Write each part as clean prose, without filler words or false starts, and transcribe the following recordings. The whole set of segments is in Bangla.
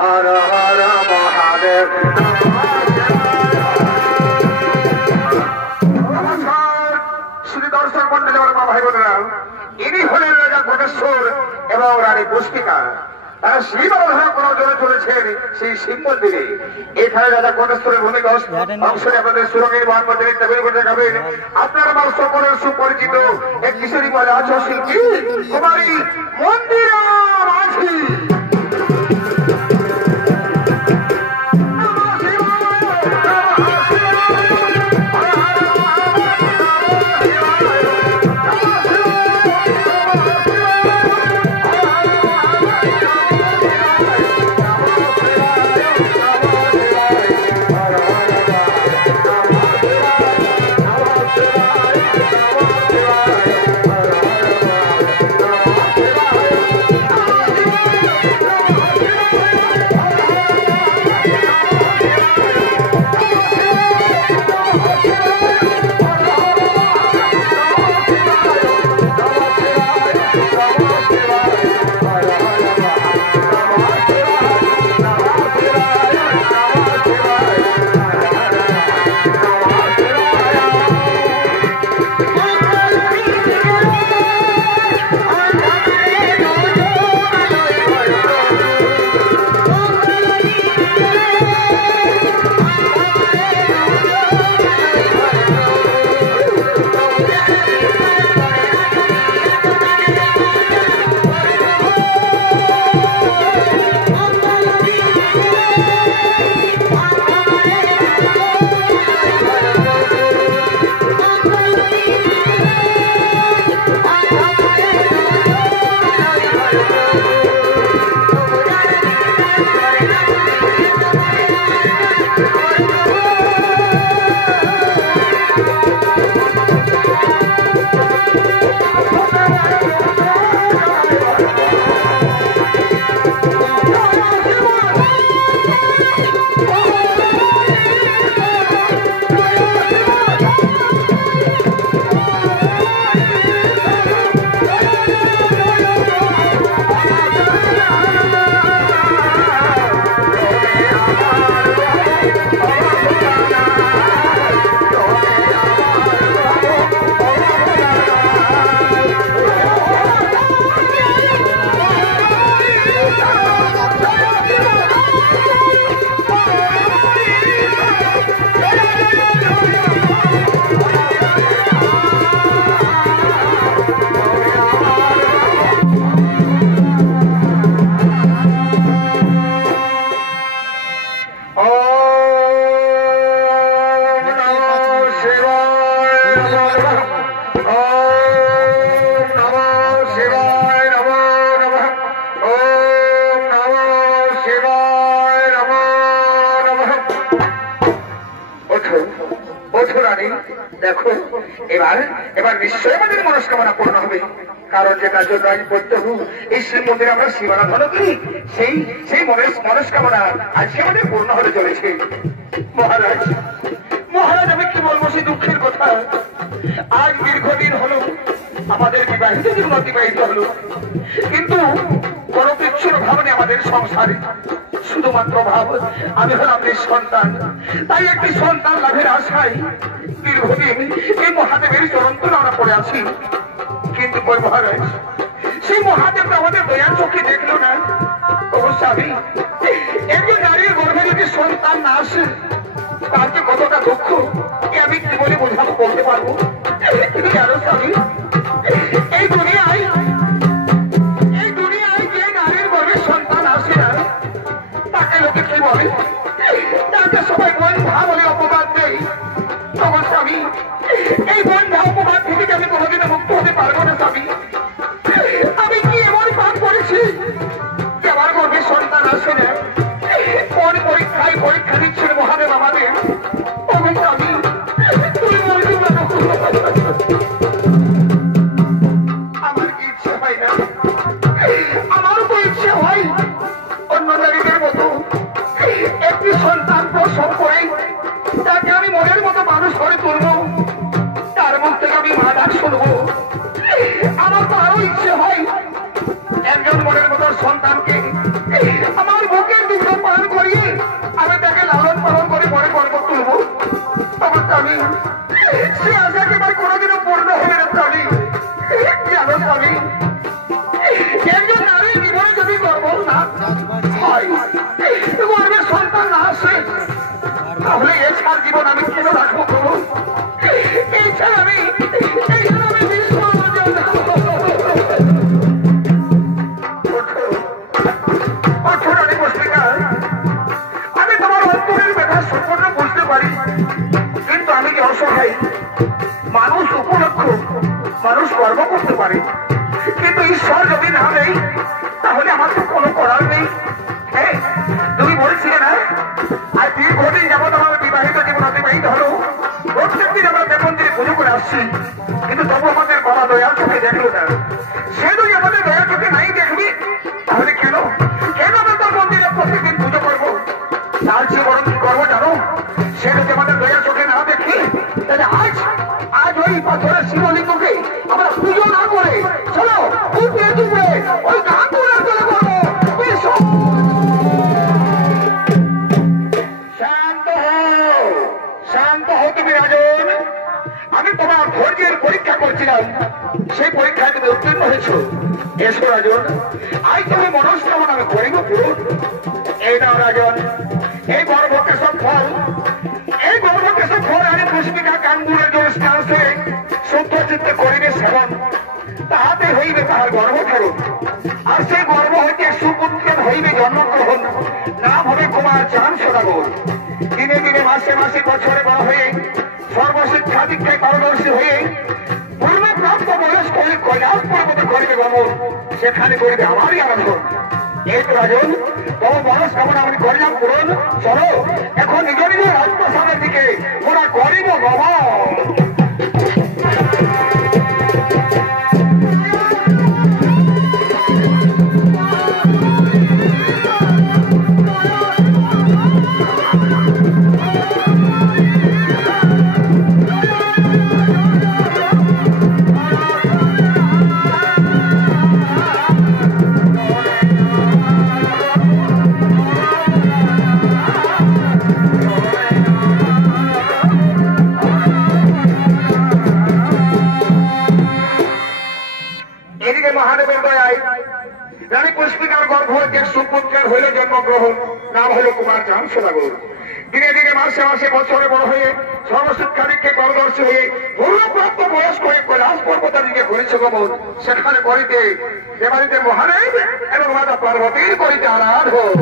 হর হর মহাদেব। শ্রী দর্শক মন্ডলী আমার মা ভাই বোনেরা, ইনি হলেন রাজা কোটেশ্বর এবং রানী পুষ্পিকা। তারা শিব আরাধনা করার জন্য চলেছেন সেই শিব মন্দিরে। এখানে রাজা কোটেশ্বরের ভূমিকা অংশে আপনাদের সুরঙ্গের মহান মন্দিরে তৈরি করে দেখাবেন আপনার আমার সকলের সুপরিচিত এক কিশোরী মহিলা আছে শিল্পী কুমারী মন্দিরা মাঝি। দেখো এবার এবার নিশ্চয়ই আমাদের মনস্কামনা পূর্ণ হবে, কারণ যেটার জন্য আজ প্রত্যহ এই শিব মন্দিরে আমরা শিব আরাধনা করি সেই সেই মনস্কামনা আজকে আমাদের পূর্ণ হতে চলেছে। মহারাজ মহারাজ আমি কি বলবো সেই দুঃখের কথা, আজ দীর্ঘদিন হলো আমাদের বিবাহিত জীবন অতিবাহিত হলো, কিন্তু কোনো কিছুর ভাব নেই আমাদের সংসারে, শুধুমাত্র ভাব আমি হলাম নিঃসন্তান। তাই একটি সন্তান লাভের আশায় দীর্ঘদিন এই মহাদেবের চরন্তরে আমরা পড়ে আছি, কিন্তু কই মহারাজ সেই মহাদেব আমাদের দয়ার চোখে দেখলো না। অবশ্য আমি একজন নারীর গর্ভে যদি সন্তান না আসে তার যে কতটা দুঃখ আমি কি বলে বোঝাবো, বলতে পারবো? জানো স্বামী, এই দুনিয়ায় যে নারীর গর্ভে সন্তান আসে না তাকে লোকে কি বলে, তাকে সবাই বন্ধা বলে অপবাদ দেয়। তখন স্বামী এই বন্ধা অপবাদ থেকে আমি কোনোদিনে মুক্ত হতে পারবো না। স্বামী আমি কি এমন পাপ করেছি যে আমার গর্ভে সন্তান আসে না? কোন পরীক্ষায় পরীক্ষা দিচ্ছেন মহাদেব আমাদের। তখন স্বামী তুমি বলছো না, আমার কি ইচ্ছে হয় না? আমারও তো ইচ্ছে হয় অন্য নারীদের মতো একটি সন্তান প্রসব করে তাকে আমি মনের মতো মানুষ করে তুলবো, তার মুখ থেকে আমি মা ডাক শুনবো। আমার তো আরো ইচ্ছে হয় একজন মনের মতো সন্তানকে আমার বুকের দুটো পারে, কিন্তু ঈশ্বর যদি না নেই তাহলে আমার তো কোনো করার নেই। তুমি বলছিলে না আর দীর্ঘদিন যাবৎ আমার বিবাহিত জীবন অতিবাহিত হলো, প্রত্যেকদিন আমরা দেব মন্দিরে পুজো করে আসছি, কিন্তু তবু আমাদের বাবা দয়ার চোখে দেখলো না। সে যদি আমাদের দয়ার চোখে নাই দেখবি তাহলে কেন কেন আমরা তোর মন্দিরে প্রত্যেকদিন পুজো করবো? তার চেয়ে বরং কি করবো জানো? সে যদি আমাদের দয়ার চোখে না দেখি তাহলে আজ আজ ওই পাথরের শিবলিঙ্গকে আমরা পুজো না করে চলো উপরে উপরে ওই ঠাকুরের চলে করবো। শান্ত হও তুমি রাজন। আমি তোমার ধৈর্যের পরীক্ষা করছিলাম, সেই পরীক্ষায় তুমি উত্তীর্ণ হয়েছ। এসো রাজন, আজ তুমি মনস্কামনা আমি করিব পূরণ। এই নাও রাজন, এই গর্ভকেশব ফল, এই গর্ভকেশব ফল আমি পুষ্পিকা কাঙ্গুরের জন্য স্নান সেরে শুদ্ধ চিত্তে করিবে সেবন, তাহাতে হইবে তাহার গর্ভধারণ। আর সেই গর্ভ হইতে সুপুত্রের হইবে জন্মগ্রহণ, নাম হবে কুমার চাঁদ সদাগর। দিনে দিনে মাসে মাসে বছরে বড় হয়ে সর্বশিক্ষা দীক্ষায় পারদর্শী হয়ে পূর্ণপ্রাপ্ত বয়স করে কৈলাস পর্বতে করিবে গমন, সেখানে করিবে আমারই আরাধন। এই তো রাজন, তোমার বয়স কেমন আমি করিলাম পূরণ। চলো এখন নিজ নিজ রাজপ্রসাদের দিকে ওরা করিব গমন। রানী পুষ্পিকার গর্ভ হইতে সুপুত্রের হইল জন্মগ্রহণ, নাম হইল কুমার চাঁদ সদাগর। দিনে দিনে মাসে মাসে বছরে বড় হয়ে সর্বশিক্ষা দীক্ষায় পারদর্শী হয়ে পূর্ণপ্রাপ্ত বয়স্ক হয়ে কৈলাস পর্বতের দিকে করেছে গমন, সেখানে করিতে দেবাদিদেব মহাদেব এবং মাতা পার্বতীর করিতে আরাধন।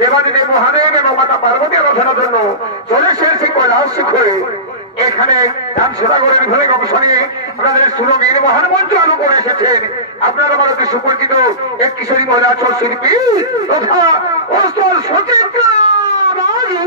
দেবাদিদেব মহাদেব এবং মাতা পার্বতী আরাধনার জন্য চলে এসেছে কৈলাস শিখরে। এখানে গান সদাগরের ঘরে গবেষণে আপনাদের সুরঙ্গের মহান মঞ্চ আলো করে এসেছেন। আপনারা ভারতের সুপরিচিত এক কিশোরী মহিলা চল শিল্পী তথা অস্তর সচিত্রা মাঝি।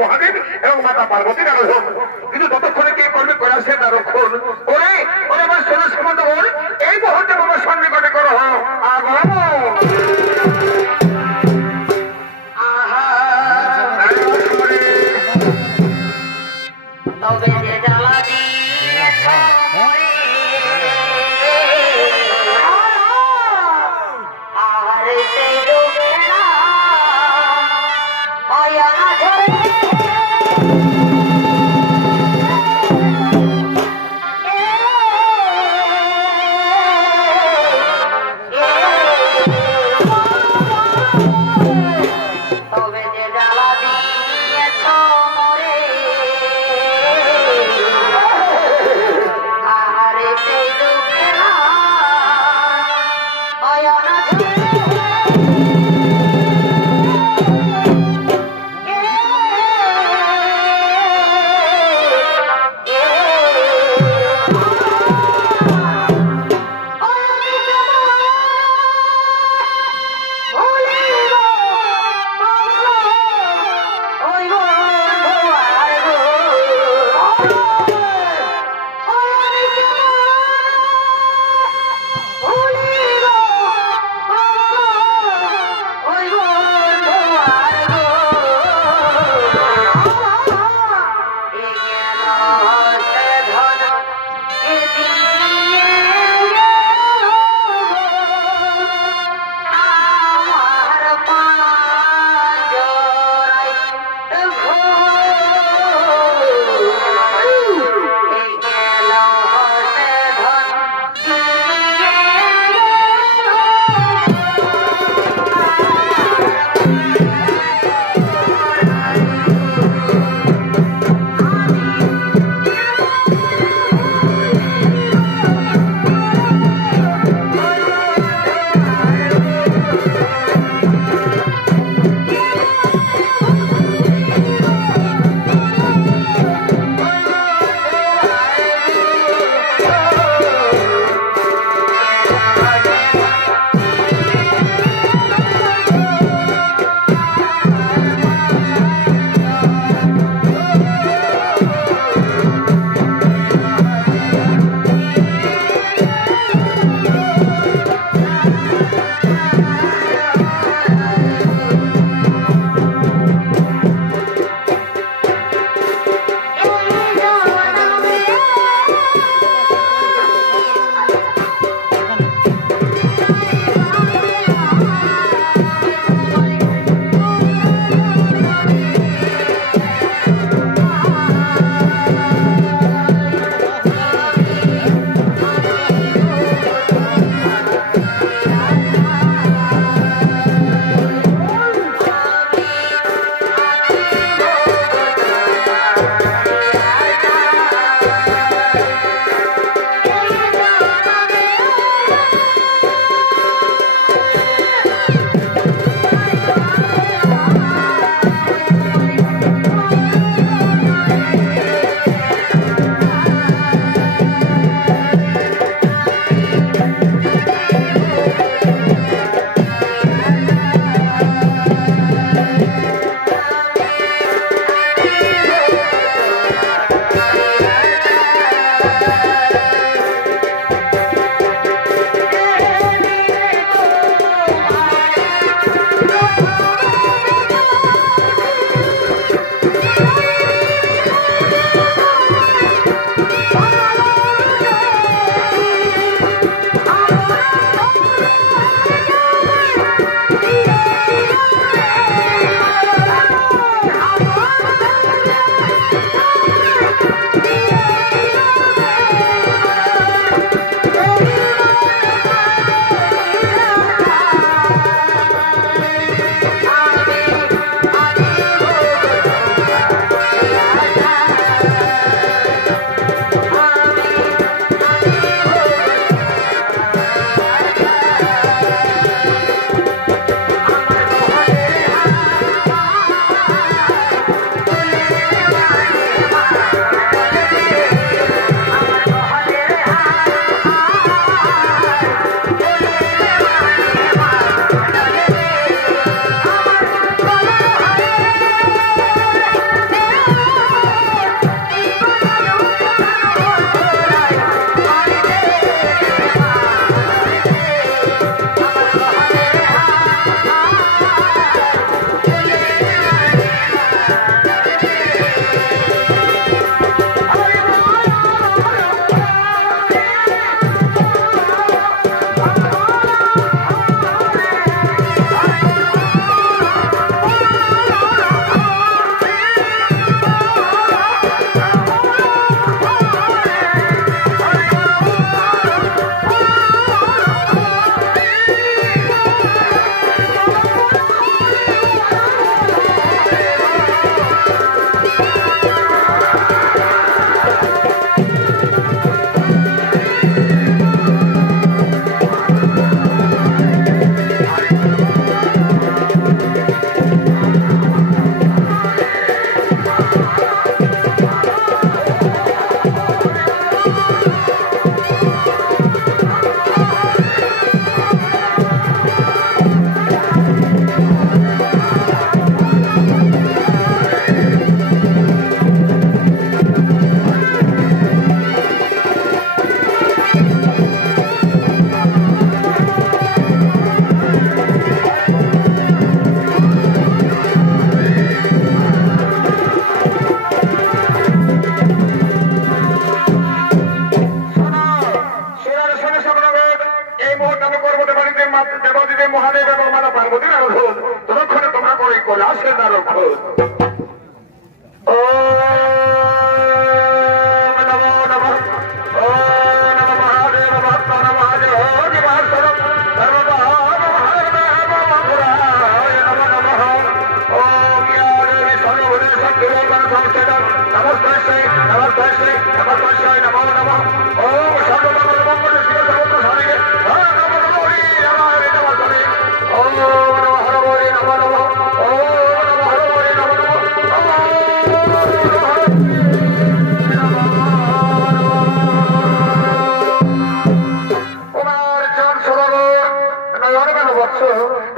মহাদেব এবং মাতা পার্বতীর আরাধন। কিন্তু ততক্ষণে কে করবে কৈলাসে তার রক্ষণ করে ওরে আমার সোনা সম্বন্ধ এই মুহূর্তে বাবা সন্নিকটে করো আগমন।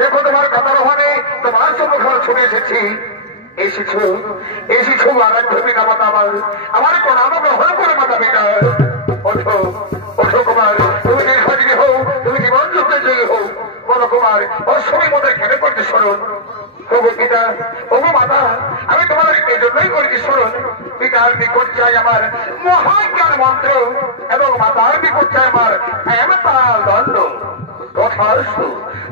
দেখো তোমার কথা ওখানে তোমার সম্মুখে ছুটে এসেছি এসেছো আরাধ্য পিতা মাতা আমার প্রণাম গ্রহণ করে মাতা পিতা ওঠো ওঠো কুমার তুমি দীর্ঘজীবী হও তুমি জীবন যুদ্ধে জয়ী হও বলো কুমার অশ্বমী মধ্যে কেন করতে স্মরণ ওগো পিতা ওগো মাতা আমি তোমাদের এই জন্যই করেছি স্মরণ পিতার নিকট চাই আমার মহাজ্ঞান মন্ত্র এবং মাতার নিকট চাই আমার দণ্ড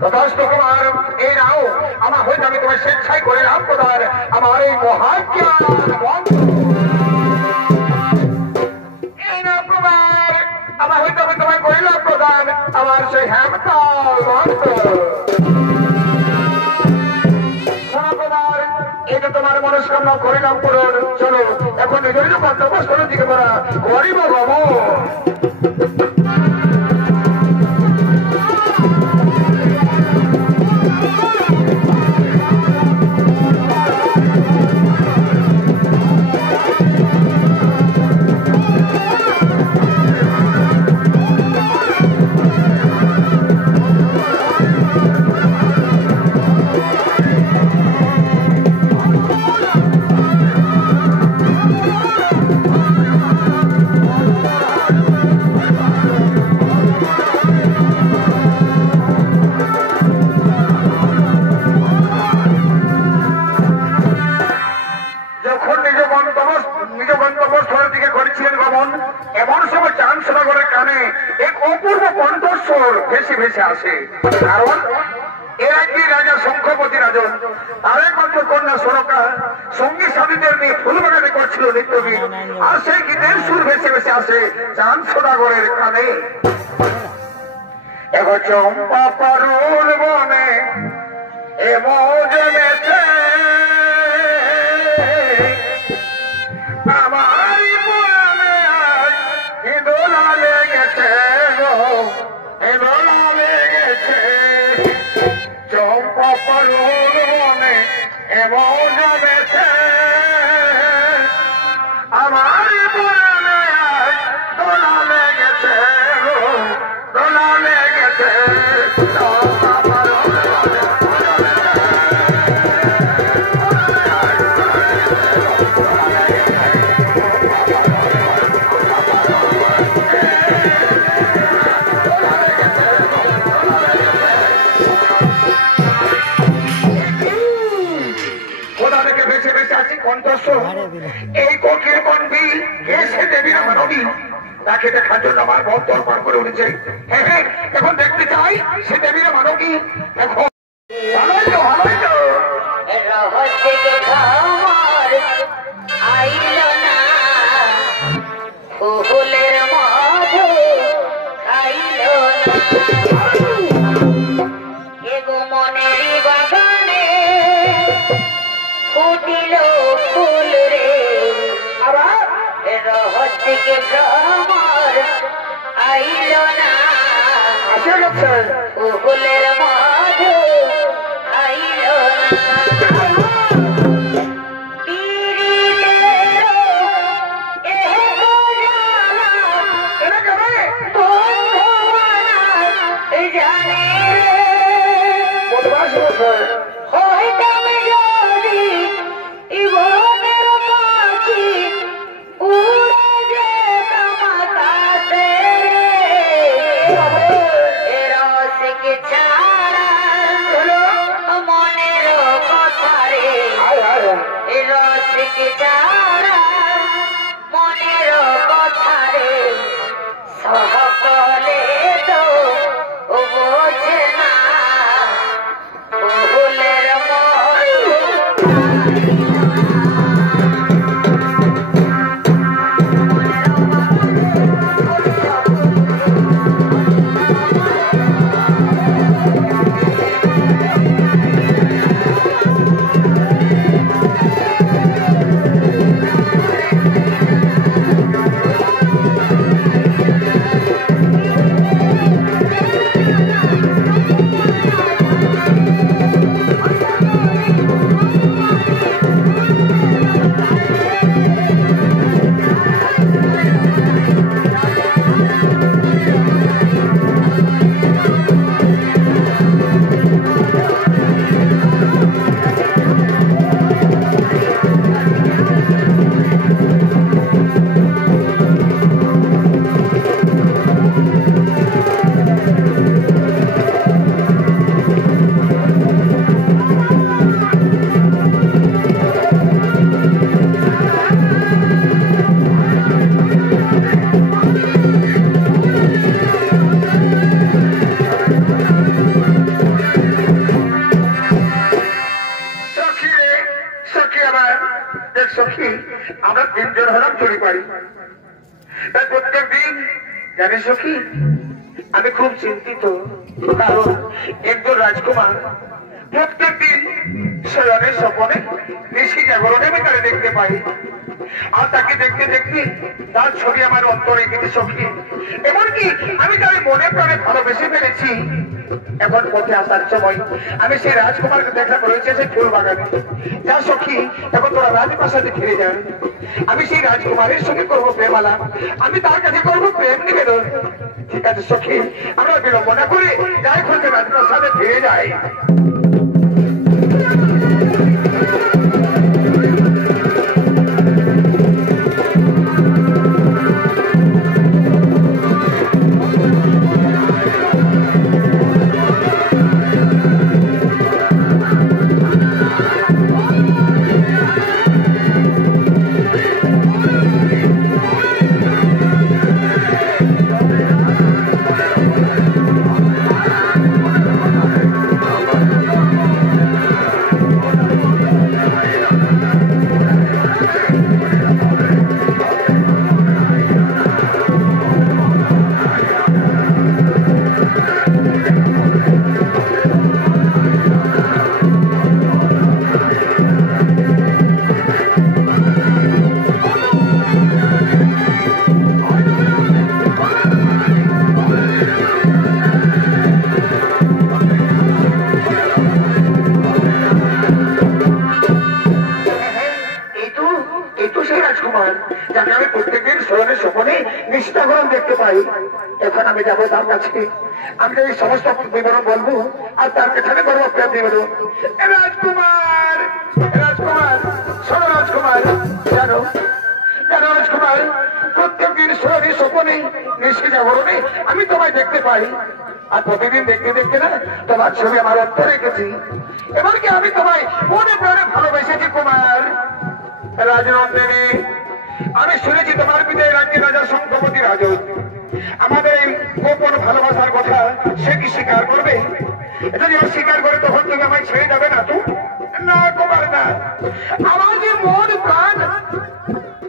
তথাস্তু কুমার এই নাও আমার হয়তো আমি তোমার স্বেচ্ছায় করে নাম প্রদান আমার এই মহাজ্ঞান মন্ত্র এই নাও কুমার আমার হয়তো আমি তোমায় করিলাম প্রদান আমার সেই হেমতাল মন্ত্র কুমার এটা তোমার মনস্কামনা করিলাম পূরণ চলো এখন নিজের গন্তব্যস্থলের দিকে আমরা গরিব বাবু ভেসে আসে কারণ এর আগে রাজা শঙ্খপতি রাজন তার একমাত্র কন্যা সরকা সঙ্গী সাথীদের নিয়ে ফুল বাগানে করছিল নিত্যগীত আর সেই গীতের সুর ভেসে ভেসে আসে চাঁদ সদাগরের কানে এখন চম্পা পারুল বনে এ মজমেছে আমার মনে আজ দোলা লেগেছে গো দোলা লেগেছে চম্পা পারুল বনে এ মজমেছে আমার মনে আজ দোলা লেগেছে গো দোলা লেগেছে চম্পা পারুল এই কোকির কণ্ঠী এসে দেবীরা মানবী তাকে দেখার জন্য আমার মন তরপার করে উঠেছে। হ্যাঁ এখন দেখতে চাই সে দেবীরা মানবী এখন ভালোই তো ভালোই তো ফুলের মধু আইল না পারি। তাই প্রত্যেক দিন জানিস কি আমি খুব চিন্তিত, কারণ একজন রাজকুমার প্রত্যেক দিন শয়নের স্বপনে নিশি জাগরণে আমি তাকে দেখতে পাই, আর তাকে দেখতে দেখতে তার ছবি আমার অন্তরে গেছে সখী। এমনকি আমি তার মনে প্রাণে ভালোবেসে ফেলেছি। এখন পথে আসার সময় আমি সেই রাজকুমারকে দেখা করেছি সেই ফুল বাগানে। যা সখী, এখন তোরা রাজপ্রাসাদে ফিরে যান, আমি সেই রাজকুমারের সঙ্গে করবো প্রেম আলাপ, আমি তার কাছে করবো প্রেম নিবেদন। ঠিক আছে সখী, আমরা বিলম্ব না করে যাই খুঁজে রাজপ্রাসাদে ফিরে যাই। যাকে আমি প্রত্যেকদিন শয়নের স্বপনে নিষ্ঠাগরণ দেখতে পাই। এখন আমি যাবো তার কাছে, আমি এই সমস্ত বিবরণ বলবো, আর তার কাছে আমি করবো প্রেম নিবেদন। রাজকুমার, রাজকুমার, শোনো রাজকুমার, জানো জানো রাজকুমার, প্রত্যেকদিন শয়নের স্বপনে নিশি জাগরণে আমি তোমায় দেখতে পাই, আর প্রতিদিন দেখতে দেখতে না তোমার ছবি আমার অন্তরে রেখেছি। এমনকি আমি তোমায় মনে প্রাণে ভালোবেসেছি কুমার। রাজনন্দিনী, আমি শুনেছি তোমার পিতার রাজ্যে রাজা শঙ্খপতি রাজত আমাদের এই গোপন ভালোবাসার কথা সে কি স্বীকার করবে? যদি অস্বীকার করে তখন তুমি আমায় ছেড়ে যাবে না তো? না কুমার না, আমার যে মন প্রাণ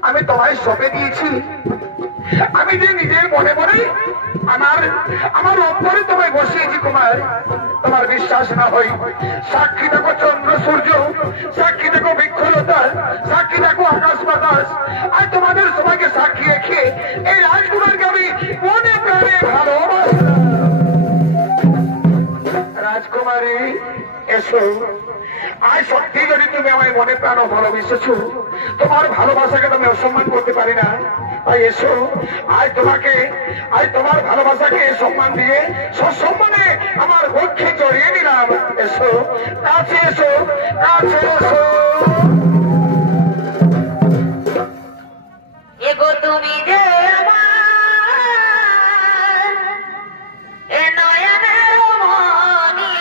আমি তোমায় সঁপে দিয়েছি, আমি যে নিজের মনে মনে আমার অন্তরে তোমায় বসিয়েছি কুমার। তোমার বিশ্বাস না হয় সাক্ষী দেখো চন্দ্র সূর্য, সাক্ষী দেখো বৃক্ষলতা, সাক্ষী দেখো আকাশ বাতাস, আর তোমাদের সবাইকে সাক্ষী রেখে এই রাজকুমারকে আমি মনে প্রাণে ভালোবাসি। রাজকুমারী এসো, আজ সত্যি যদি তুমি আমায় মনে প্রাণ ভালোবেসেছো, তোমার ভালোবাসাকে তুমি অসম্মান করতে পারি না। তাই এসো, আজ তোমার ভালোবাসাকে সম্মান দিয়ে সসম্মানে আমার বক্ষে জড়িয়ে নিলাম। এসো, কাছে এসো, কাছে এসো। এগো তুমি যে আমার এ নয়নের মণি,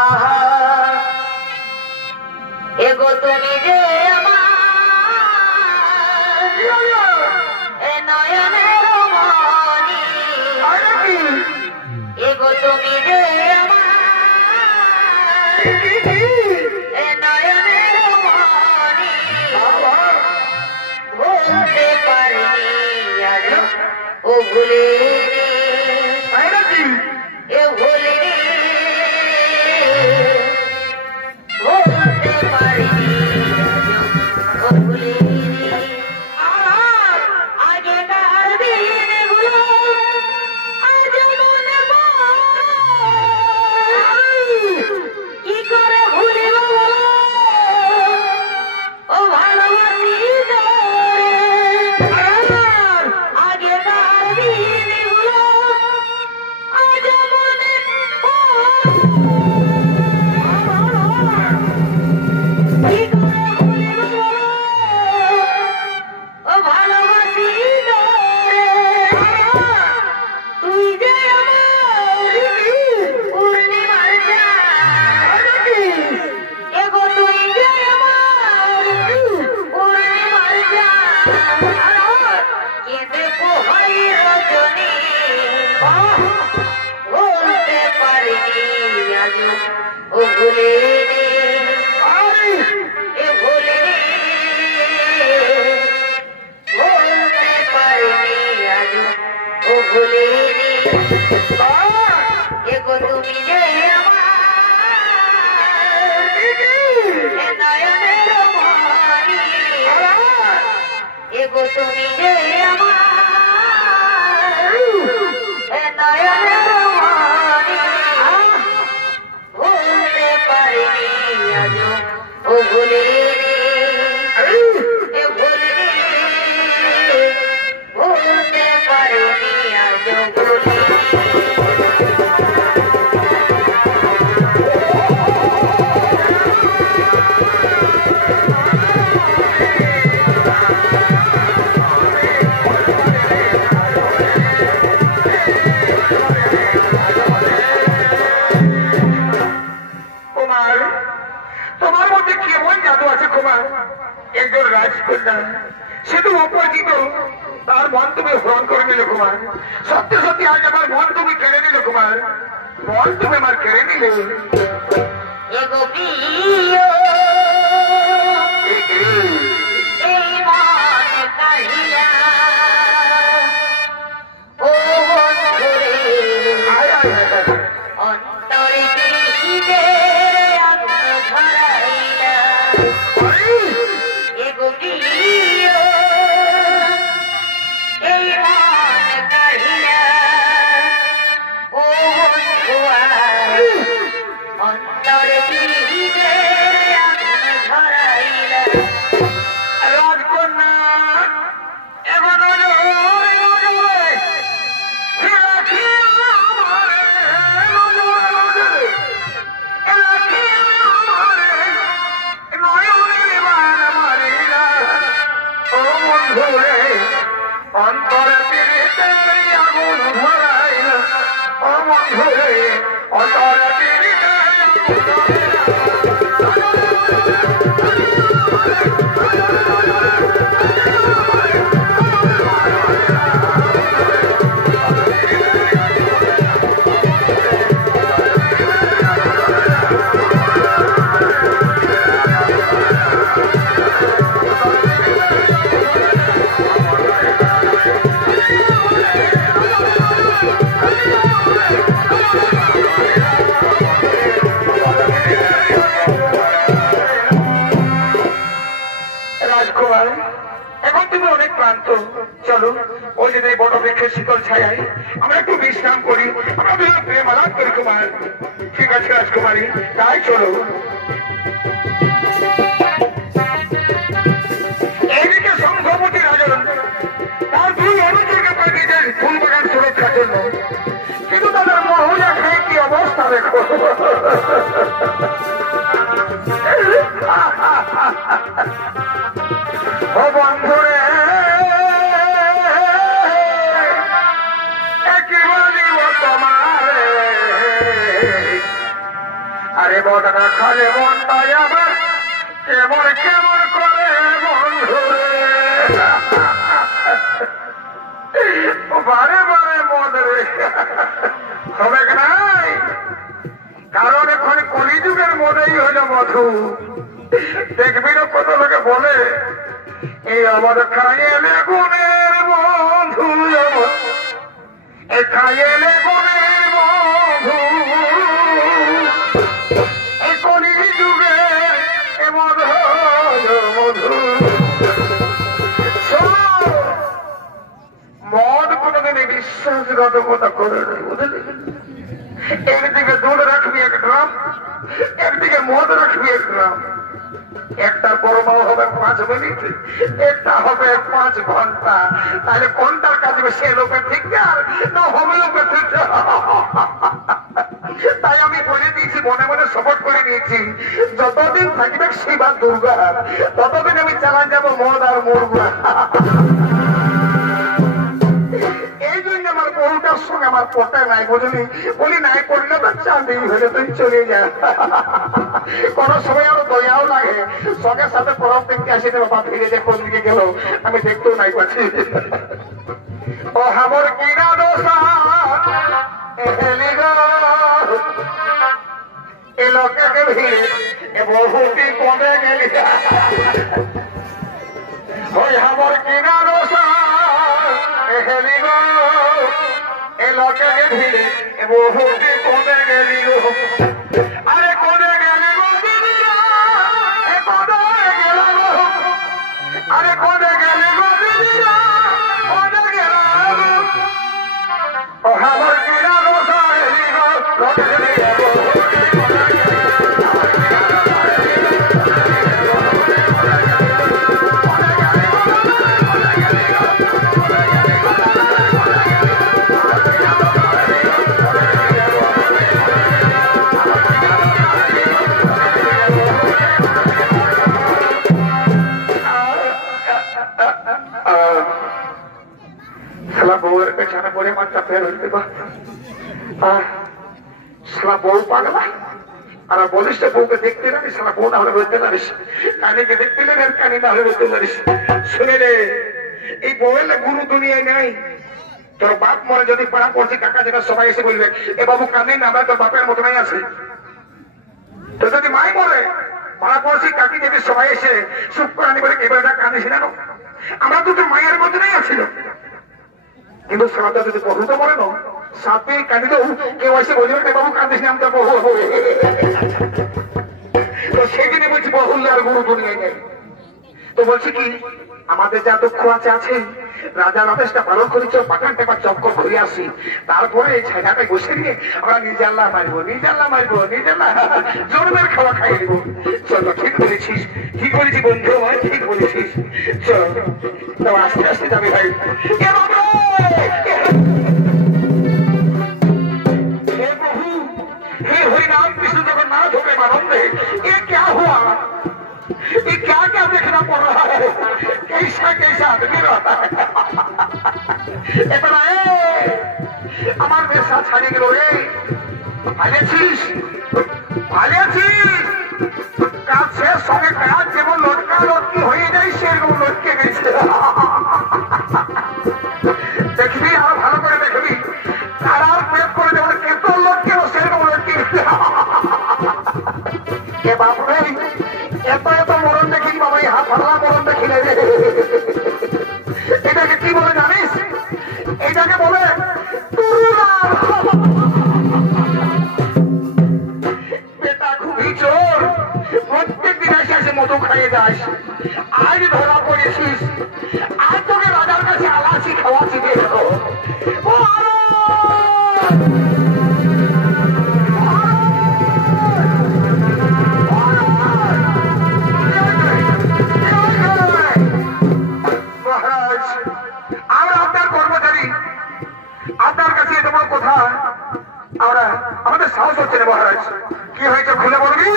আহা এগো তুমি যে আমার এ নয়নের মণি, এগো তুমি যে আমার এ নয়নের মণি, বলতে পারিনি আজ ও ভুলিনি, এ ভুলিনি, বলতে পারিনি ও ভুলিনি। আগেকার দিনগুলো আজ মনে কি করে ভুলিব ও ভালোবাসি তোরে। আগেকার দিনগুলো আজ মনে কি এগো তুমি যে আমার নয়নের মণি এগো তুমি যে আমার নয়নের মণি ভুলতে পারিনি আজও ও ভুলিনি ভুলতে পারিনি আজও ভুলিনি তোমার মধ্যে কেমন জাদু আছে কুমার? একজন রাজকন্যা শুধু অপরিচিত তার মন তুমি হরণ করে নিলে কুমার। সত্যি সত্যি আজ আমার মন তুমি কেড়ে নিলে কুমার, মন তুমি আমার কেড়ে নিলে। এগো প্রিয় এই মন কাহিয়া ও বন্ধুরে অন্তরে দিলে আগুন ধরাইলা এগো প্রিয় এই মন কাহিয়া ও বন্ধুয়া অন্তরে দিলে আগুন ধরাইলা রাজকন্যা এমন অন্তরে পিড়িতে আগুন ধরাইল ও বন্ধুরে অন্তরে পিড়িতে রাজকুমার এখন তুমি অনেক ক্লান্ত, চলো ওই যে বড় বৃক্ষের শীতল ছায়ায় আমরা একটু বিশ্রাম করি, আমরা দুজন প্রেম আলাপ করি কুমার। ঠিক আছে রাজকুমারী, তাই চলো। এইদিকে শঙ্খপতি রাজন তার দুই অনুচরকে পাঠিয়েছেন ফুল বাগান সুরক্ষার জন্য, কিন্তু তাদের মহুয়া খেয়ে কি অবস্থা দেখো। ও বন্ধুরে কি বলিব তোমারে, আরে বদনা খালে মনটাই আবার কেমন কেমন করে বন্ধুরে, বারে বারে মদরে হবে নাই, কারণ এখন কলিযুগের মনেই হইল মধু। দেখবি না কত লোকে বলে এই আমার খাইলে গুণের বন্ধু, এ খাইলে গুণের বন্ধু, এ কলিযুগে এ মধু মধু। মদ কোনদিন বিশ্বাসঘাতকতা করে নেই, বুঝলি? একদিকে দুধ রাখবি 1 গ্রাম, একদিকে মদ রাখবি 1 গ্রাম, একটা পরমাও হবে 5 মিনিট, একটা হবে 5 ঘন্টা, তাহলে কোনটার কাজ হবে? সে লোকের ঠিক না হোমিওপ্যাথি? তাই আমি বলে দিয়েছি, মনে মনে শপথ করে নিয়েছি, যতদিন থাকবে শিবা দুর্গা ততদিন আমি চালান যাবো মদ আর মুরগা। এই জন্য আমার বউটার সঙ্গে আমার পটে নাই, বুঝলি? বলি নাই করলে তো চাঁদি হলে তুই চলে যা। কোন সময় আমার দয়াও লাগে, সঙ্গে সাথে পরব দেখতে আসি, বাবা ফিরে যে কোন দিকে গেল আমি দেখতেও নাই পাচ্ছি। ও আমার কিনা দোষা এ লোকের ভিড়ে এ বহুটি কমে গেলি, ওই আমার কিনা দোষা এ লোকে ধীরে বহুতে কোনে গেলি গো, আরে কোনে গেলি গো দিদিরা, এ কোনে গেল গো, আরে কোনে গেলি গো দিদিরা, কোনে গেল গো, ও আমার কিনা রোজা গেলি গো, কোনে গেলি গো, বউয়ের পেছনে পড়ে মাত্রা ফের হইতে সারা বউ পাগলা আর বলিস তো বউকে দেখতে পারিস, সারা বউ না হলে বলতে পারিস, কানিকে দেখতে পারি আর কানি না হলে বলতে পারিস। শুনে রে, এই বউয়ের গুরু দুনিয়ায় নাই। তোর বাপ মরে যদি পাড়া পড়ছি কাকা যেটা সবাই এসে বলবে এ বাবু কাঁদেন না, আমরা তোর বাপের মতো নাই আছে। তো যদি মাই মরে পাড়া পড়ছি কাকি যদি সবাই এসে চুপ করে আনি বলে এবার কাঁদিস না, আমরা তো তোর মায়ের মতো নাই আছিল। কিন্তু সাদা যদি বহুটা মরে না সাথে কাঁদি তো কেউ এসে বলবে বাবু কাঁদিস না, আমরা বহু হবো। তো সেদিনে বলছি বহুল্য আর গুরু দুনিয়ায় নেই। তো বলছি কি আমাদের যা দুঃখ আছে আছে, রাজার আদেশটা পালন করেছ, পাঠানটা একবার চক্কর ঘুরে আসি, তারপরে এই ছায়াটায় বসে নিয়ে আমরা নিজাল্লা মারবো, নিজাল্লা মারবো, নিজাল্লা জন্মের খাওয়া খাইয়ে দেবো। চলো ঠিক বলেছিস, ঠিক বলেছি বন্ধু, ভাই ঠিক বলেছিস। চলো তো আস্তে আস্তে যাবি ভাই। हे हरि नाम कृष्ण जगन्नाथ हो गए आनंदे, ये क्या हुआ, ये क्या क्या देखना पड़ रहा है, कैसा कैसा आदमी रहता है। আমার বেশা ছাড়িয়ে গেল রে, ভালেছিস ভালেছিস, কাজ শেষ সঙ্গে কাজ যেমন লটকা লটকি হয়ে যায় সেরকম লটকে গেছে। দেখবি আরো ভালো করে দেখবি, তারার পেট করে যেমন কেতন লটকে সেরকম লটকে গেছে। এ বাপরে এত এত মরণ দেখি বাবা, এই হাত হারা মরণ দেখি রে। এটাকে কি বলে জানিস, এটাকে বলে বেটা খুবই চোর, প্রত্যেক দিন এসে এসে মধু খাইয়ে যাস, আজ ধরা পড়েছিস, আজ তোকে রাজার কাছে আলাসি খাওয়াচ্ছি দিয়ে দেবো। আপনার কাছে তোমার কথা আমরা আমাদের সাহস হচ্ছে না মহারাজ, কি হয়েছে খুলে বলবি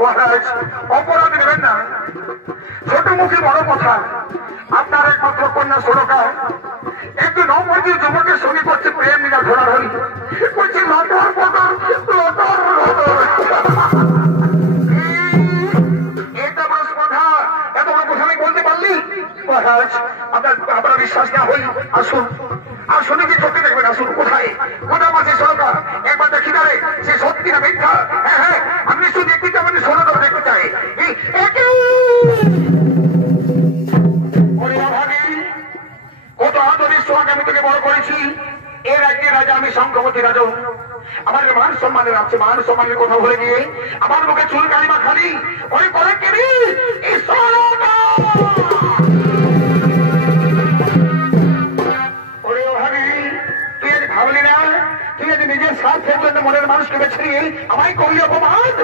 মহারাজ, অপরাধ নেবেন না, ছোট মুখে বড় কথা। আপনার একমাত্র কন্যা সুরকা একটু নবর্ষীয় যুবকের সঙ্গে করছে প্রেম নিরা ধরা ধরি, বলছে লটর পটর লটর এটা বড় কথা, এত বড় কথা আমি বলতে পারলি মহারাজ। আপনার বিশ্বাস না হই আসুন, আর শুনে কি সত্যি দেখবেন, আসুন কোথায় কোথাও আছে সরকার, একবার দেখি দাঁড়ে সে সত্যি না মিথ্যা। হ্যাঁ হ্যাঁ আপনি শুধু দেখতে চাবেন, সরকার দেখতে চাই। কত আদর ঈশ্বরকে আমি তোকে বড় করেছি, এর আগে রাজা আমি শঙ্খবতী রাজা, আমার মান সম্মানের আছে, মান সম্মানের কথা বলে গিয়ে আমার মুখে চুল কালিমা খালি ওই করে কেবি ভাবলি না তুই যদি নিজের স্বার্থের জন্য মনের মানুষকে বেছে নিয়ে আমায় করি অপমান।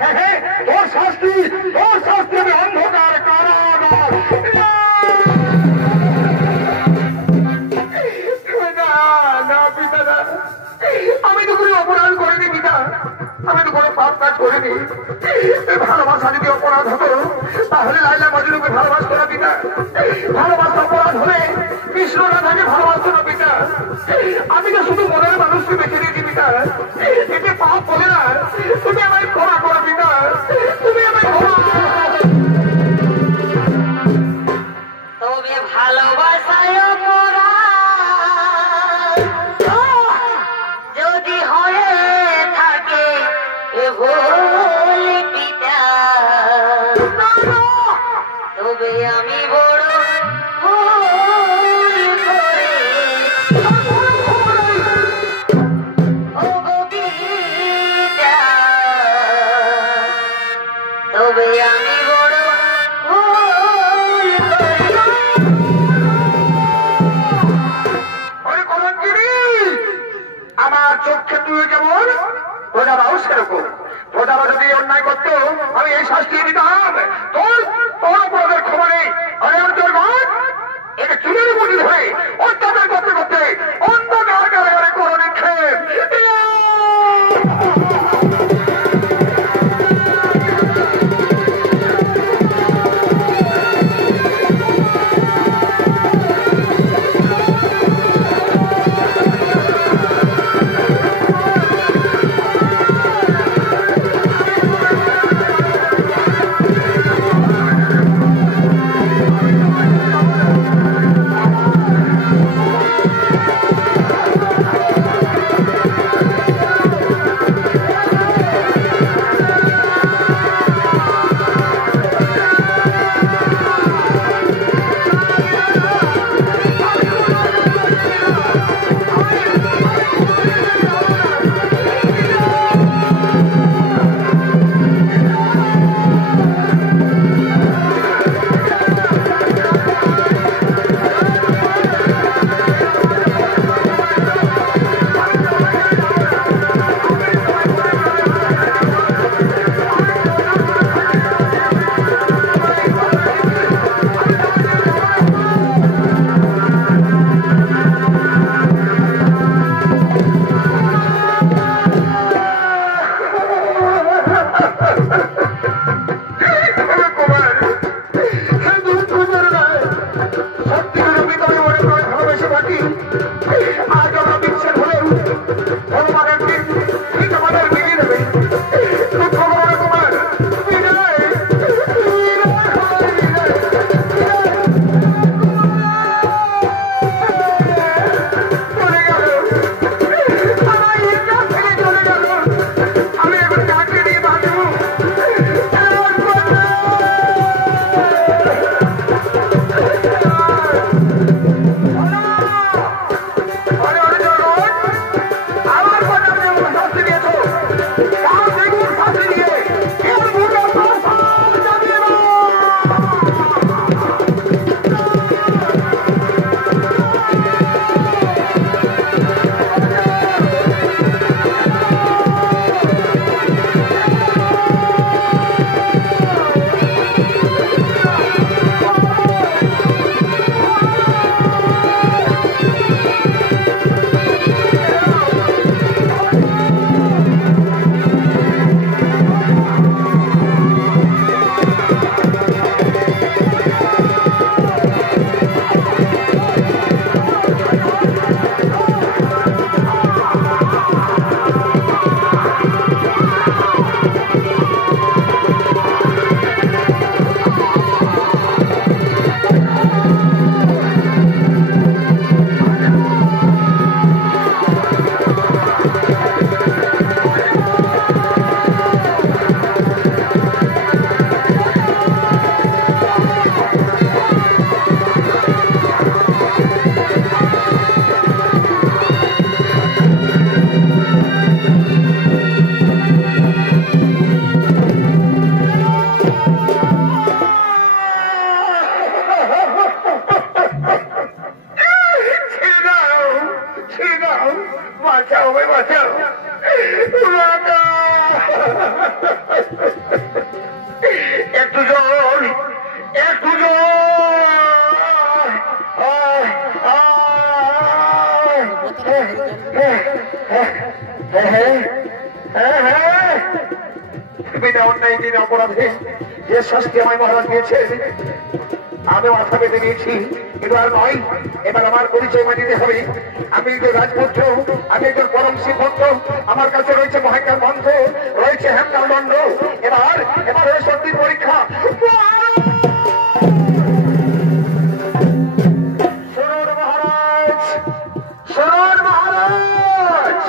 হ্যাঁ হ্যাঁ তোর শাস্তি আমি অন্ধকার কারাগার। আমি তো কোনো অপরাধ করিনি পিতা, আমি তো কোনো পাপ কাজ করিনি। ভালোবাসা যদি অপরাধ হতো তাহলে লাইলা মজনুকে ভালোবাসতো না পিতা, ভালোবাসা অপরাধ হলে কৃষ্ণ রাধাকে ভালোবাসতো না পিতা। আমি তো শুধু মনের মানুষকে বেছে দিয়েছি পিতা, এতে পাপ বলে না। তুমি আমায় ক্ষমা করো পিতা, তুমি আমায় ক্ষমা। তবে ভালোবাসায় যদি হয়ে থাকে ভুল পিতা, তবে আমি বড় ভুল করেছি। তবে আমি বড় ভুল করি। আমার চোখে তুই যেমন প্রজারাও সেরকম। প্রজারা যদি অন্যায় করতো আমি এই শাস্তি দিতাম। তোর অপরাধের খবর নেই। আরে আর তোর ঘর এটা চুলের মুঠি ধরে অত্যাচার করতে করতে অন্ধকার কারাগারে করে নিক্ষেপ। অপরাধে যে শাস্তি আমায় মহারাজ দিয়েছে আমি মাথা বেঁধে নিয়েছি, কিন্তু আর নয়। এবার আমার পরিচয় দিতে হবে। আমি একজন রাজপুত্র, আমি একজন পরম শ্রীভক্ত। আমার কাছে রয়েছে মহাকার মন্ত্র, রয়েছে হেমকার দণ্ড। এবার এবার সত্যির পরীক্ষা। শুনুন মহারাজ, শুনুন মহারাজ,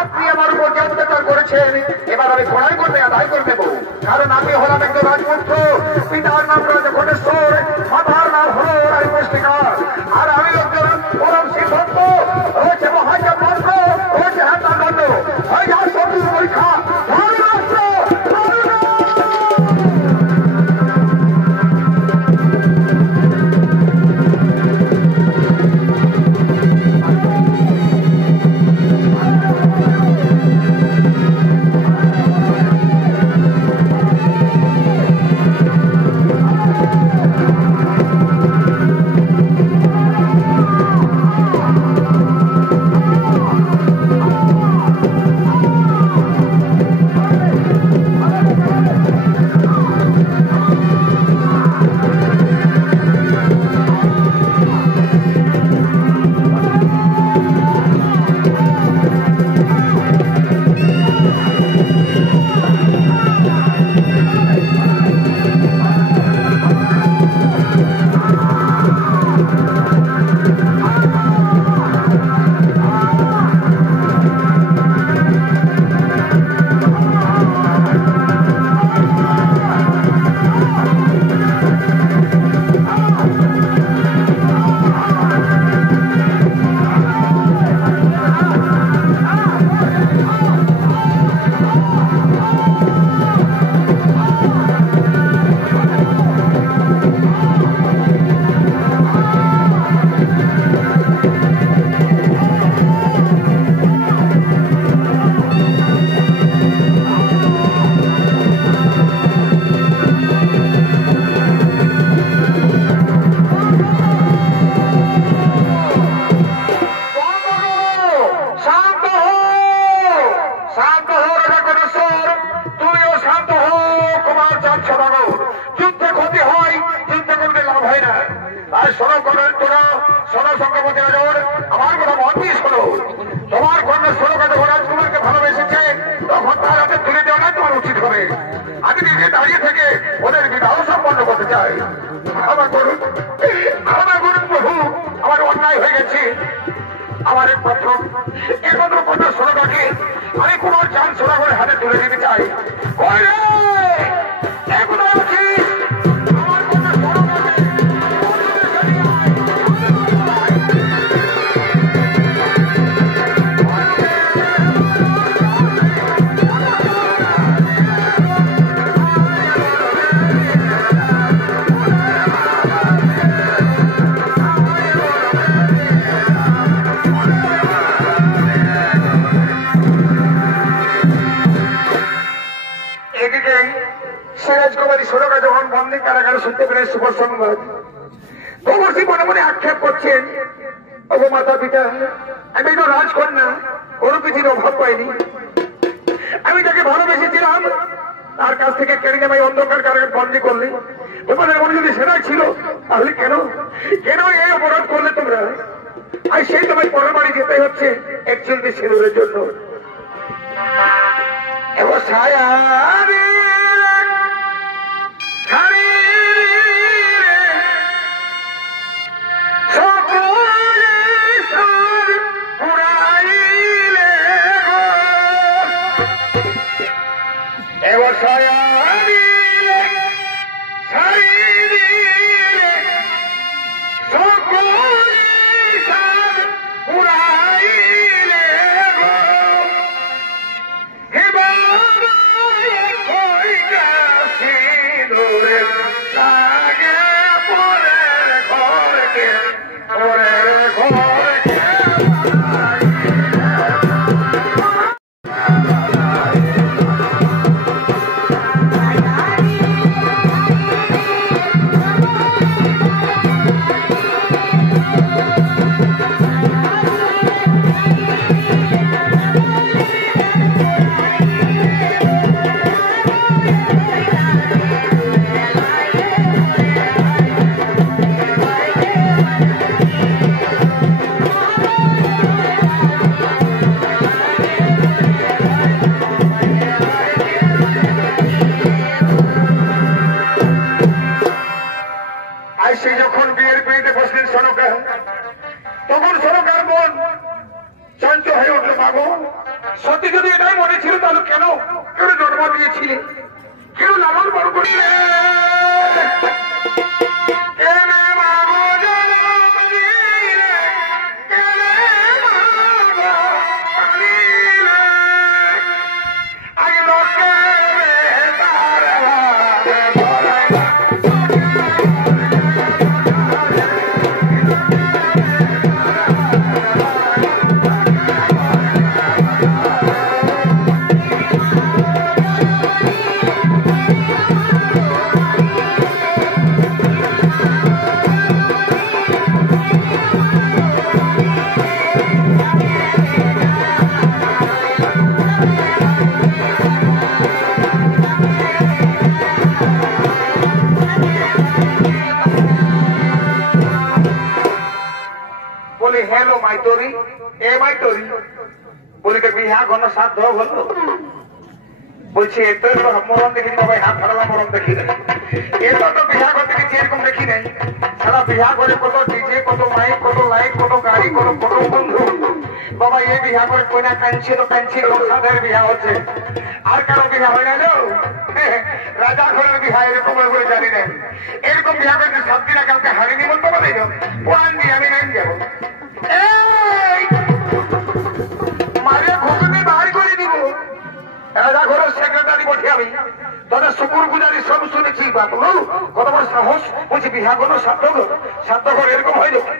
আপনি আমার উপর যে অত্যাচার করেছেন এবার আমি খোড়াই করবে আদায় করে দেবো। কারণ আমি হলাম একজন রাজপুত্র, পিতার নাম রাজা ঘটেশ্বর, মাতার নাম হলো রাজপুষ্টিকা। আর আমি একজন পরম সিদ্ধান্ত, রয়েছে মহাকার মন্ত্র, রয়েছে হেমকার দণ্ড। হয়ে যাওয়ার সত্যির পরীক্ষা। শোনো সংখ্যাপতি রাজন, আমার কথা মন দিয়ে শোনো। তোমার কন্যা সনকা যখন রাজকুমারকে ভালোবেসেছে তখন তার হাতে তুলে দেওয়াটা তোমার উচিত হবে। আমি নিজে দাঁড়িয়ে থেকে ওদের বিবাহ সম্পন্ন করতে চাই। ক্ষমা করুন প্রভু, আমার অন্যায় হয়ে গেছে। আমার একমাত্র কন্যা সনকাকে আমি কোন চান সোনা করে হাতে তুলে দিতে চাই। রাজকুমারী সনকা যখন বন্দী কারাগারে শুনতে পেলেন শুভ সংবাদ, প্রভুজি মনে মনে আক্ষেপ করছেন, ওগো মাতা পিতা, আমি তো রাজকন্যা, কোনো কিছুর অভাব পাইনি। আমি তাকে ভালোবেসেছিলাম, তার কাছ থেকে কেড়ে নেওয়াই অন্ধকার কারাগারে বন্দী করলে। তোমাদের মনে যদি সেটাই ছিল, তাহলে কেন এই অপরাধ করলে তোমরা? আর সেই তোমার পরের বাড়ি যেতে হচ্ছে একচল্লি সিঁদুরের জন্য। এবার ছায়া সত্যি যদি এটাই মনে ছিল তাহলে কেন জন্ম দিয়েছিলে, কেন লালন বড় করলে? हेलो माइतोरी ए माइतोरी बोली के बिहा घन साथ हो गल বলছি এত মরণ দেখি বাবা হাত ফাড়ালা মরণ দেখি নাই এত তো বিহা করতে গেছি এরকম দেখি নাই সারা বিহা করে কত ডিজে কত মাইক কত লাইট কত গাড়ি কত কত বন্ধু বাবা এই বিহা করে কইনা কাঞ্চি সাদের বিহা হচ্ছে আর কারো বিহা হয় না রাজা ঘরের বিহা এরকম করে জানি না এরকম বিহা করতে সাতদিনা কালকে হাড়ি নিমন্ত্রণ বানাই যাবো পুরান দিয়ে আমি নাই যাবো মারে ঘুগনি বাহার করে দিব রাজা ঘরের সেক্রেটারি পঠিয়াবি তোদের শুকুর গুজারি সব শুনেছি বাবু কত বড় সাহস বলছি বিহা ঘর সাধ্য ঘর এরকম হয়ে যাবে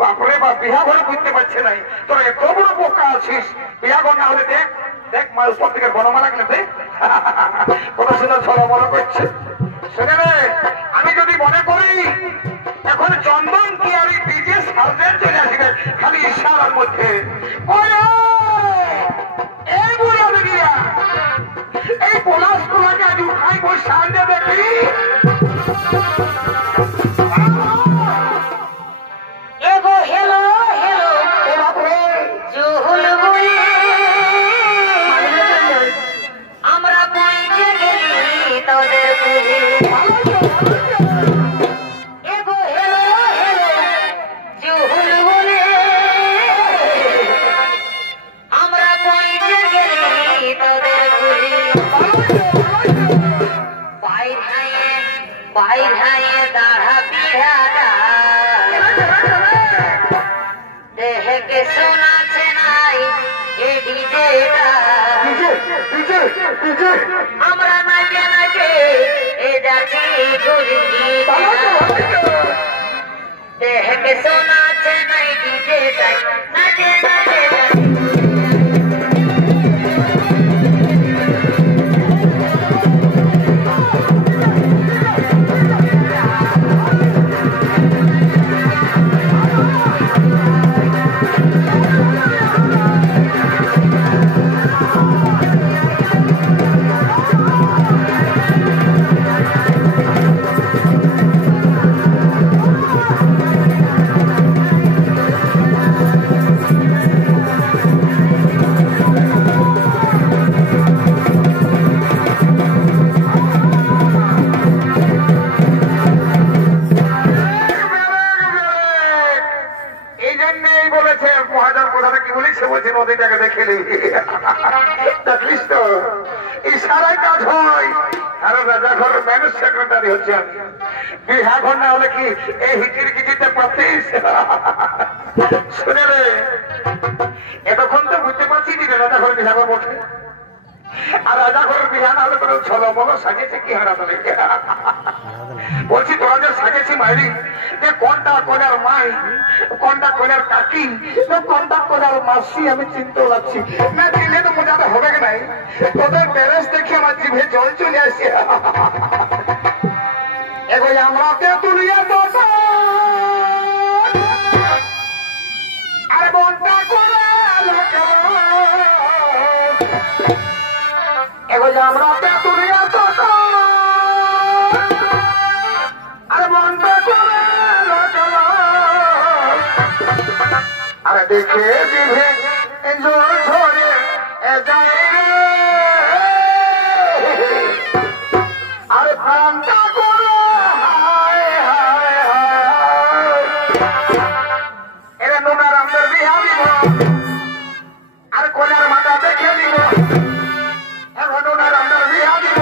বাপরে বাপ বিহা ঘরে বুঝতে পারছে নাই তোরা এত বড় বোকা আছিস বিহা ঘর না হলে দেখ দেখ মা উপর থেকে বনমালা গেলে দেখ কত সুন্দর ছড়া মনে করছে সেখানে আমি যদি মনে করি এখন চন্দন কি আর ডিজে সার্জেন্ট চলে আসবে খালি ইশারার মধ্যে এই পলাশ কোলাকে আজ উঠাই বই সামনে দেখি কুলি এগো হেলো হেলো জুহুল বলে আমরা পৌঁছে গেলি তোদের কুলি বাইর হায়ে দাঁড়া বিহাটা দেহকে শোনাছে নাই এ ডিজেটা আমরা নাচে নাচে এ যাচ্ছি গুলি দেহকে শোনাছে নাই ডিজেটা নাচে নাচে নদীটাকে দেখে নিবি দেখিস তো ইশারায় কাজ হয়। আরে রাজা ঘরের ম্যানেজ সেক্রেটারি হচ্ছে আমি, বিহা ঘর না হলে কি এই হিচির কিছুতে পারতিস? শুনে রে এতক্ষণ তো বুঝতে পারছি যে রাজা ঘরের বিহা ঘর বসে, আর রাজা ঘরের বিহা না হলে তোর ছলো বলো সাজিয়েছে কি হারা তোলে। বলছি তোরা যে সাজেছি মাইরি যে কোনটা কোনার মাই, কোনটা কোনার কাকি, কোনটা কোনার মাসি আমি চিনতে লাগছি না। চিনলে তো মজাটা হবে কি নাই? তোদের প্যারেন্টস দেখে আমার জিভে জল চলে আসছে। এগো আমরা তুলিয়া তো আরে বনটা করে এগো আমরা তুলিয়া তো আরে দেখে জিভে জোর ঝরে যায় আরে প্রাণটা করো এরা নোনার আমাদের বিহা দিব আর কোনার মাথা দেখে দিব। এখন নোনার আমাদের বিহা দিব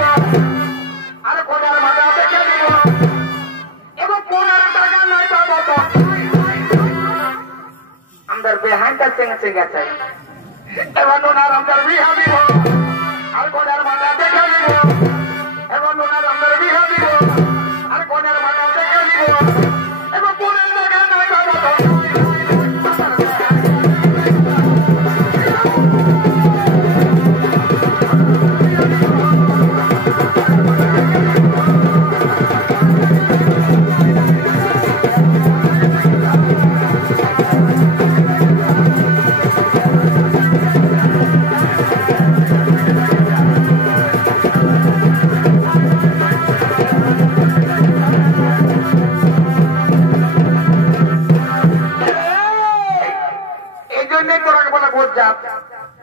আর কোনার মাথা দেখে দিব। এবং 15 টাকা নয় বাবা আমাদের বেহানটা চেঙে গেছে। এবার নোনার আমাদের বিহা দিব আর কোনার মাথা দেখে দিব। এবার নোনার আমাদের বিহা দিব আর কোনার মাথা দেখে দিব। এবার 15 টাকা নয় বাবা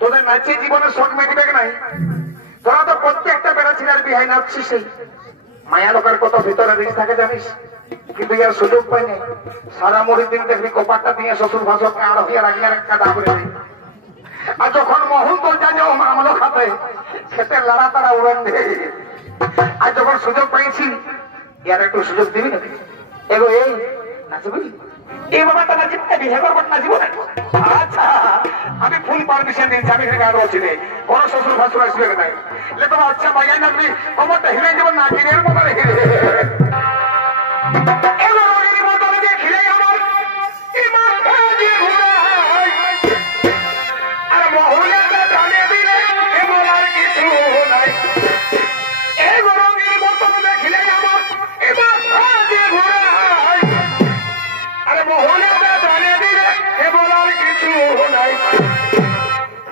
তোদের নাচে জীবনের শখ মেটিবে নাই। তোরা তো প্রত্যেকটা বেড়াছিলার বিহাই নাচছিস। মায়া লোকের কত ভিতরে রিস থাকে জানিস, কিন্তু ইয়ার সুযোগ পাই নাই। সারা মরি দিন দেখবি কপারটা দিয়ে শ্বশুর ভাষক আড় হইয়া রাখিয়া একটা দা করে দেয়। আর যখন মহুল তো জানো আমলো খাতে খেতে লড়া তারা উড়ান দেয়। আর যখন সুযোগ পাইছি ইয়ার একটু সুযোগ দিবি না? এগো এই নাচবি এই বাবাটা নাচিব বিহে করবো নাচিব না। আচ্ছা আমি ফুল পারমিশন দিয়েছি, আমি এখানে আরো ছিলে কোন শ্বশুর ভাসুর আসবে নাই। তোমার আচ্ছা বাজাই নাচবি কমরটা হিলে যাবো না কিনের মতো রেখে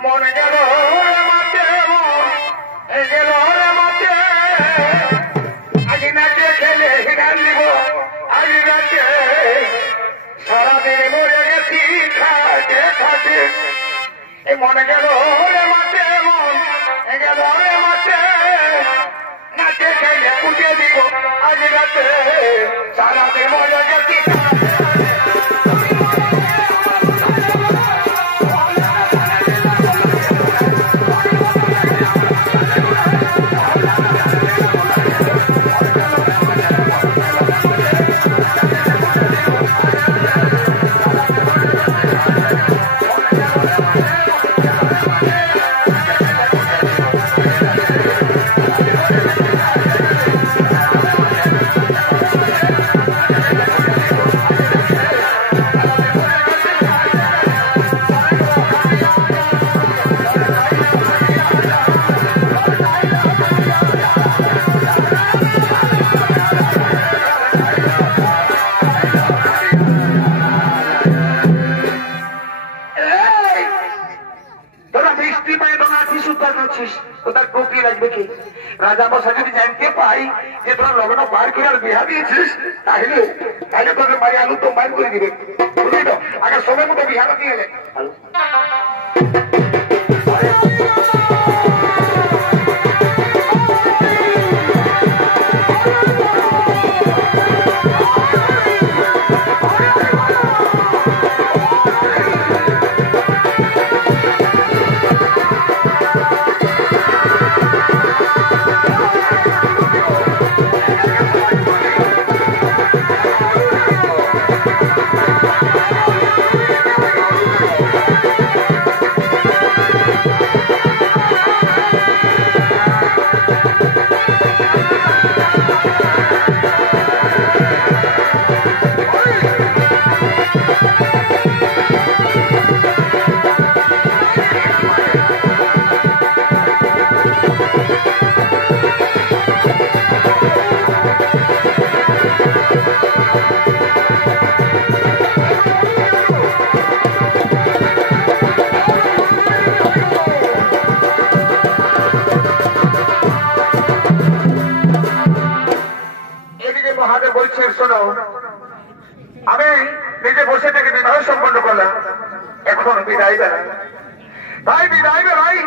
মনে গেল মাঠে গেল মাঠে আজ নাচে খেলে হিরান দিব আজ রাতে সারাদিন মরে গেছি খাটে খাটে। মনে গেল রে মাঠে মন গেল রে মাঠে নাচে এখানে পুজো দিব আজ রাতে সারাতে মজা গেছি রাজা মশাই যদি জানতে পাই যে তোরা লগ্ন পার করে আর বিহা দিয়েছিস তাহলে তাহলে তোকে মারি আলু তো বাইর করে দিবে বুঝলি তো আগে সময় মতো বিহাটা দিয়ে এলে আমি নিজে বসে থেকে বিবাহ সম্পন্ন করলাম এখন বিদায় বেড়াই ভাই বিদায় বেড়াই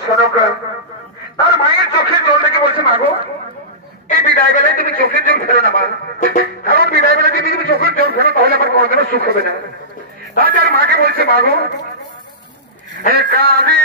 শোনক তার মায়ের চোখের জল দেখে বলছে মাগো এই বিদায় বেলায় তুমি চোখের জল ফেলো না মা কারণ বিদায় বেলায় যদি তুমি চোখের জল ফেলো তাহলে আমার কোনোদিনও সুখ হবে না তাই তার মাকে বলছে মাগো কাঁদি